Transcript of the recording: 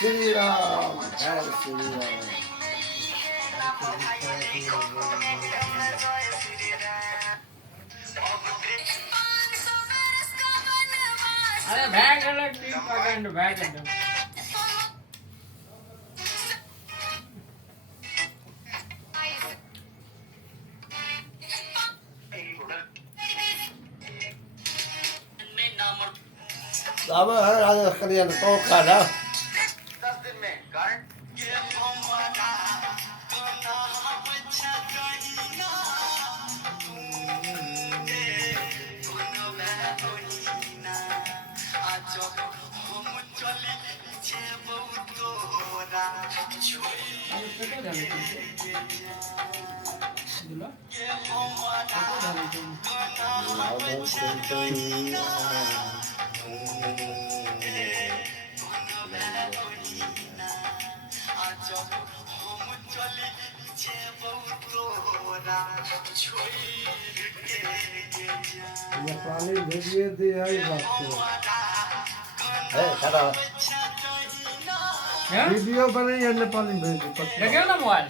श्री राम जय श्री राम। अरे बैग अलग टी पकड़ बैग अलग अब आज करिए तो खाना 10 दिन में कारण ये पानी भेजिए दे आई बात है सादा वीडियो बनाइए नेपाली भेज दो क्या ना मोबाइल